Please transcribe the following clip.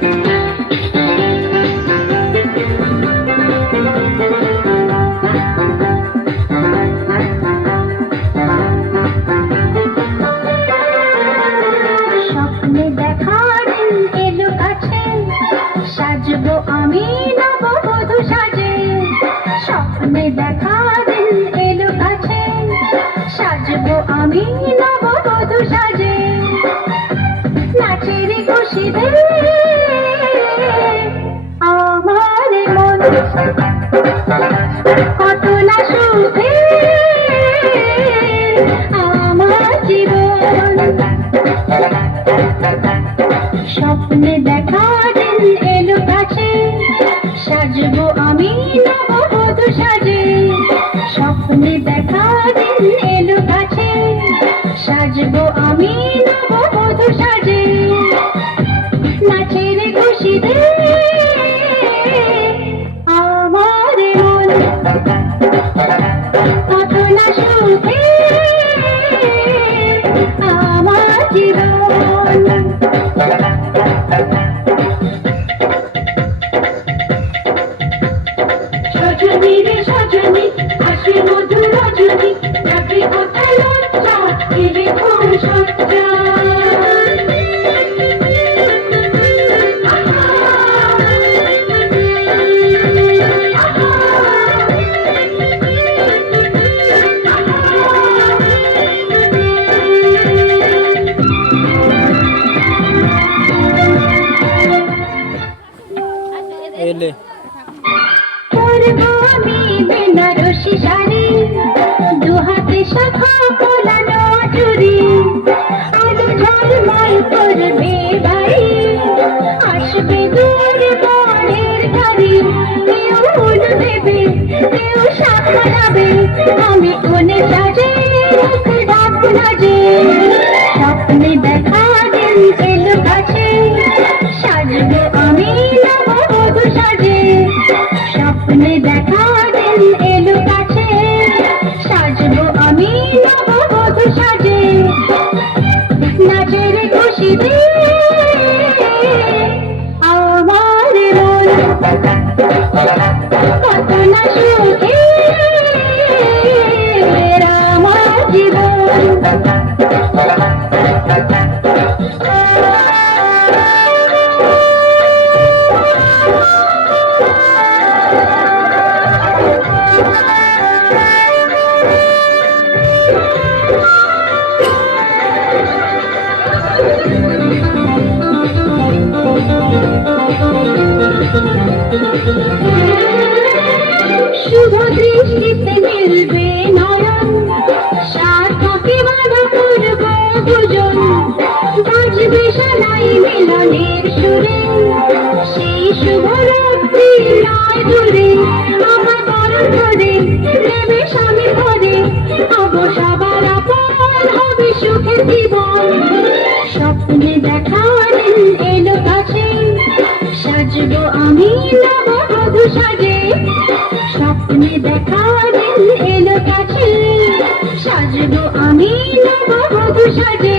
স্বপ্নে দেখা দিন এলো কাছে, সাজবো আমি নববধূ সাজে। স্বপ্নে দেখা দিন এলো কাছে, সাজবো আমি নববধূ সাজে। নাচের খুশিতে আমার মন কত না সুখে আমার জীবন। স্বপ্নে দেখা দিন এলো কাছে, সাজবো আমি নববধূ সাজে। স্বপ্নে দেখা দিন এলো কাছে, সাজবো আমি নববধূ সাজে। নাচের খুশিতে আমার মন কত না সুখে আমার জীবন। সজনী রে সজনী, আসে মধুর রজনী, রাখি কোথায় লজ্জা, এলে খুব সজ্জা। এলে পরবো আমি বেনারসি শাড়ি, দু হাতে শাখা পলানো চুড়ি, আলো ঝলমল করবে বাড়ি, আসবে দূর বরের গাড়ি। কেউ ফুল দেবে, কেউ শাখা যাবে, আমি কোনে সাজে মুখ ডাক নাজে। স্বপ্নে দেখা দিন এলো কাছে, সাজবো আমি নববধূ সাজে। স্বপ্নে দেখা দিন এলো কাছে, সাজবো আমি নববধূ সাজে। নাচের খুশিতে আমার মন কত না সুখে আমার জীবন। শুভ দৃষ্টিতে মিলবে নয়ন, সার্থকে বাঁধা পূর্ব দুজন, বাজবে সানাই মিলনের সুরে, সেই শুভ রাত্রি নয় দূরে। আমার বরণ ধরে নেবে স্বামী ঘরে, হব সবার আপন, হবে সুখের জীবন। স্বপ্নে দেখা দিন এলো কাছে, সাজবো আমি নববধূ সাজে। স্বপ্নে দেখা দিন এলো কাছে, সাজবো আমি নববধূ সাজে।